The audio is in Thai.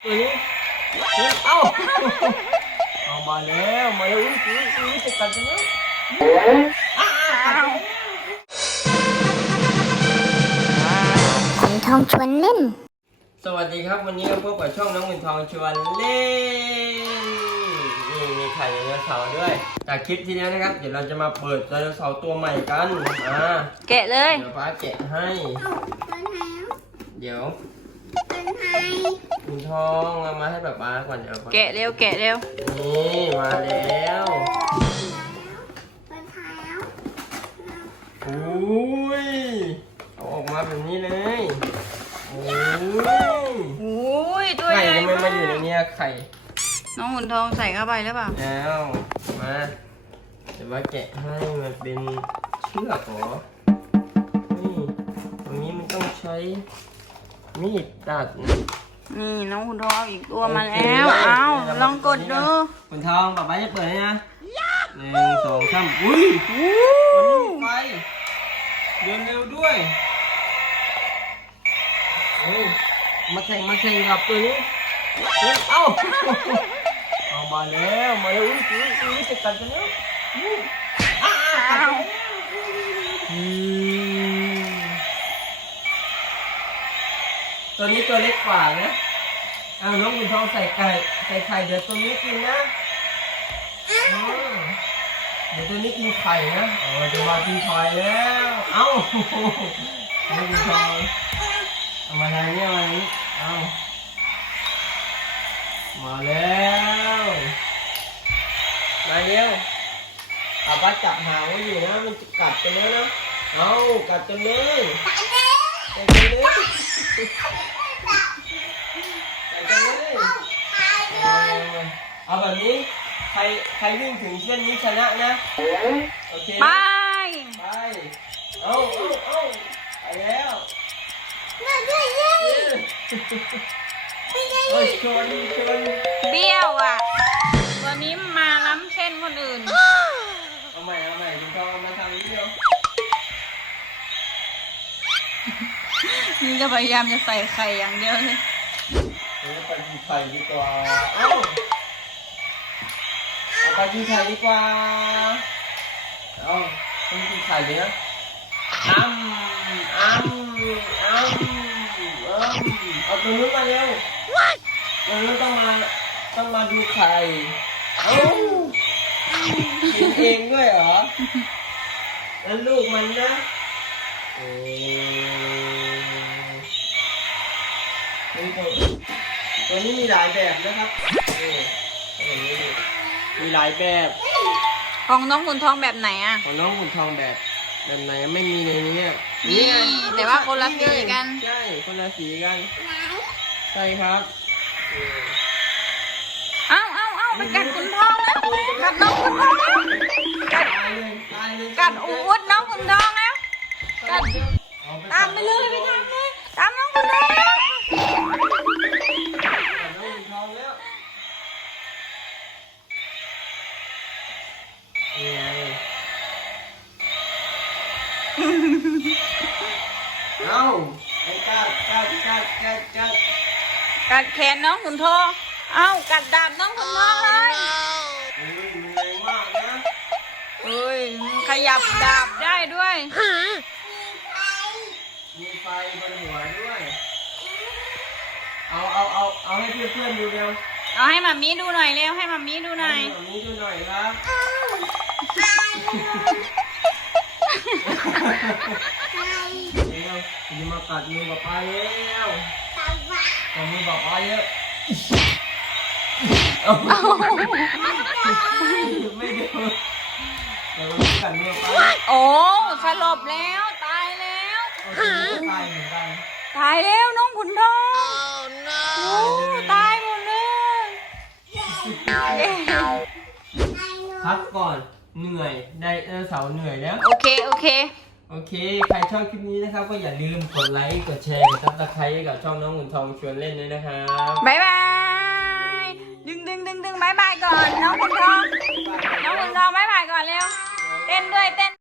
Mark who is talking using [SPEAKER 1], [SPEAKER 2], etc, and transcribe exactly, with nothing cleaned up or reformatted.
[SPEAKER 1] ตัวนี้เอ้าเอามาแล้วมาแล้วอุ้ยอุ้ยอุ้ยจะกัดกันแล้ว
[SPEAKER 2] ขุนทองชวนเล่น
[SPEAKER 1] สวัสดีครับวันนี้เราพบกับช่องน้องขุนทองชวนเล่นนี่มีไข่ไดโนเสาร์ด้วยจากคลิปที่แล้วนะครับเดี๋ยวเราจะมาเปิดไดโนเสาร์ตัวใหม่กันอ่า
[SPEAKER 3] แกะเลย
[SPEAKER 1] เดี๋ยวป้าแกะให้เดี๋ยวขุนทองเอามาให้แบบป้าก่อนเดี๋ยว
[SPEAKER 3] แกะเร็วแกะเร็ว
[SPEAKER 1] นี่มาแล้วอุ้ยเอาออกมาแบบนี้เลยโอ้ย
[SPEAKER 3] โอ้ยตัว
[SPEAKER 1] ไข่
[SPEAKER 3] ใหญ่
[SPEAKER 1] ทำไมมาอยู่ในนี้ไข่
[SPEAKER 3] น้องขุนทองใส่เข้าไปหรือเปล่า
[SPEAKER 1] แล้วมาเดี๋ยวว่าแกะให้มันเป็นเชือกเหรอนี่ตรงนี้มันต้องใช้มีดตัด
[SPEAKER 3] นี่น้องขุนทองอีกตัวมาแล้วเอาลองกดดู
[SPEAKER 1] ขุนทองป๊าป๊าจะเปิดให้นะหนึ่งสองสามอุ้ยตัวนี้มีไฟเดินเร็วด้วยเฮ้ยมาแข่งมาแข่งกับตัวนี้เอ้าเอามาแล้วมาแล้วอุ้ยอุ้ยอุ้ยจะกัดกันแล้วอ้าวตัวนี้ตัวเล็กกว่านะเอาน้องขุนทองใส่ไก่ใส่ไข่เดี๋ยวตัวนี้กินนะเดี๋ยวตัวนี้กินไข่นะเออจะมากินไข่แล้วเอ้าน้องขุนทองเอามาทางนี้มาทางนี้เอามาแล้วมาเร็วป้าป้าจับหางไว้อยู่นะมันจะกัดกันแล้วนะเอากัดกันเลยกัดกันเลยกัดกันเลยเอาแบบนี้ใครใครวิ่งถึงเส้นนี้ชนะนะโอเค
[SPEAKER 3] ไป
[SPEAKER 1] ไปเอาเอาเอาไปแล้วโอ้ยชนชน
[SPEAKER 3] เบี้ยวอ่ะตัวนี้มาล้ำเส้นคนอื่น
[SPEAKER 1] เอาใหม่เอาใหม่ขุนทองเอามาทางนี้เดียว
[SPEAKER 3] นี่ก็พยายามจะใส่ไข่อย่างเดียวเลย
[SPEAKER 1] เอาไปกินไข่ดีกว่าเอ้าเอาไปกินไข่ดีกว่าเอาไปกินไข่ดีนะอ้ำอ้ำอ้ำเอาตัวนู้นมาเร็วตัวนู้นต้องมาต้องมาดูไข่เอ้ากินเองด้วยเหรอแล้วลูกมันนะโอ้ตัวนี้มีหลายแบบนะครับมีหลายแบบ
[SPEAKER 3] ของน้องขุนทองแบบไหนอ่ะ
[SPEAKER 1] ของน้องขุนทองแบบแบบไหนไม่มีในนี้
[SPEAKER 3] นี่แต่ว่าคนละสีกัน
[SPEAKER 1] ใช่คนละสีกันใช่ครับ
[SPEAKER 3] เอ้าเอ้าเอ้าไปกัดขุนทองแล้วกัดน้องขุนทองแล้วกัดกัดอูดน้องขุนทองแล้วกัดตามไปเลยไปตามเลยตามน้องขุนทองแล้ว
[SPEAKER 1] น้องขุนทองแล้วนี่ไงเอ้าไอ้กัดกัดกัดกัดกัด
[SPEAKER 3] กัดแขนน้องขุนทองเอ้ากัดดาบน้องขุนทองเลย
[SPEAKER 1] เฮ้ยมันแรงมากนะ
[SPEAKER 3] เฮ้ยขยับดาบได้ด้วย
[SPEAKER 1] มีไฟบนหัวด้วยเอาเอาเอาเอาให้เพื่อนเพื่อนดูเร็ว
[SPEAKER 3] เอาให้มัมมี่ดูหน่อยเร็วให้มัมมี่ดูหน่อย
[SPEAKER 1] มัมมี่ดูหน่อยครับเร็วอย่ามากัดมือป๊าป๊าเร็วกัดมือป๊าป๊าเยอะไม่เดี๋ยวเดี๋ยวกัดมือป๊า
[SPEAKER 3] โอ้สลบแล้วตายแล้ว
[SPEAKER 1] ตายเหมือนกัน
[SPEAKER 3] ตายแล้วน้องขุนทองโอ้ตายหมดเลย
[SPEAKER 1] พักก่อนเหนื่อยได้เออเสาเหนื่อยแล้ว
[SPEAKER 3] โอเคโอเค
[SPEAKER 1] โอเคใครชอบคลิปนี้นะครับก็อย่าลืมกดไลค์กดแชร์กดซับสไครต์ให้กับช่องน้องขุนทองชวนเล่นด้วยนะครับ
[SPEAKER 3] บ๊ายบายดึงดึงดึงดึงบ๊ายบายก่อนน้องขุนทองน้องขุนทองบ๊ายบายก่อนเร็วเต้นด้วยเต้น